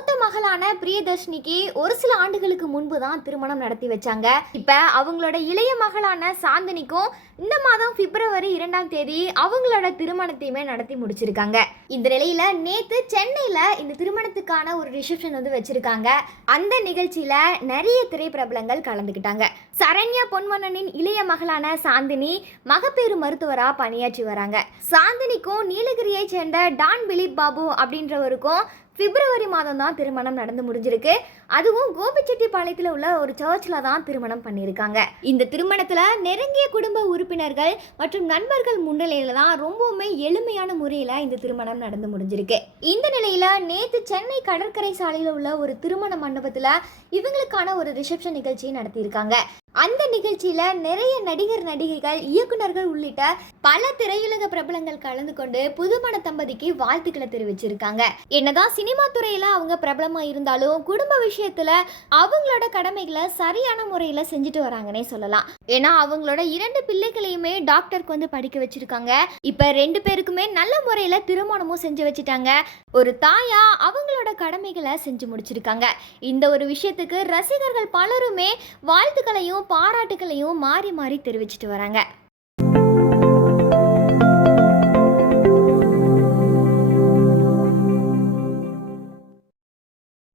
மூத்த மகளான பிரியதர்ஷினிக்கு ஒரு சில ஆண்டுகளுக்கு முன்பு தான் திருமணம் நடத்தி வச்சாங்க. இப்ப அவங்களோட இளைய மகளான சாந்தினிக்கும் இந்த மாதம் பிப்ரவரி 2ஆம் தேதி அவங்களோட திருமணத்தையுமே நடத்தி முடிச்சிருக்காங்க. இந்த நிலையில நேத்து சென்னையில இந்த திருமணத்துக்கான ஒரு ரிசப்ஷன் வச்சிருக்காங்க. அந்த நிகழ்ச்சியில நிறைய திரைப்பிரபலங்கள் கலந்துக்கிட்டாங்க. சரண்யா பொன்வண்ணனின் இளைய மகளான சாந்தினி மகப்பேறு மருத்துவரா பணியாற்றி வராங்க. சாந்தினிக்கும் நீலகிரியை சேர்ந்த டான் பிலிப் பாபு அப்படின்றவருக்கும் பிப்ரவரி மாதம் தான் திருமணம் நடந்து முடிஞ்சிருக்கு. அதுவும் கோபிச்செட்டிப்பாளையத்தில் உள்ள ஒரு சர்ச்சில் தான் திருமணம் பண்ணியிருக்காங்க. இந்த திருமணத்தில் நெருங்கிய குடும்ப உறுப்பினர்கள் மற்றும் நண்பர்கள் முன்னிலையில் தான் ரொம்பவுமே எளிமையான முறையில் இந்த திருமணம் நடந்து முடிஞ்சிருக்கு. இந்த நிலையில் நேற்று சென்னை கடற்கரை சாலையில் உள்ள ஒரு திருமண மண்டபத்தில் இவங்களுக்கான ஒரு ரிசப்ஷன் நிகழ்ச்சியை நடத்தியிருக்காங்க. அந்த நிகழ்ச்சியில நிறைய நடிகர் நடிகைகள் இயக்குநர்கள் உள்ளிட்ட பல திரையுலக பிரபலங்கள் கலந்து கொண்டு புதுமண தம்பதிக்கு வாழ்த்துக்களை தெரிவிச்சிருக்காங்க. என்னதான் சினிமா துறையில அவங்க பிரபலமா இருந்தாலும் குடும்ப விஷயத்துல அவங்களோட கடமைகளை சரியான முறையில செஞ்சுட்டு வராங்கன்னே சொல்லலாம். ஏன்னா அவங்களோட 2 பிள்ளைகளையுமே டாக்டருக்கு படிக்க வச்சிருக்காங்க. இப்ப 2 பேருக்குமே நல்ல முறையில திருமணமும் செஞ்சு வச்சுட்டாங்க. ஒரு தாயா அவங்களோட கடமைகளை செஞ்சு முடிச்சிருக்காங்க. இந்த ஒரு விஷயத்துக்கு ரசிகர்கள் பலருமே வாழ்த்துக்களையும் பாராட்டுகளையும் மாறி மாறி தெரிவிச்சிட்டு வராங்க.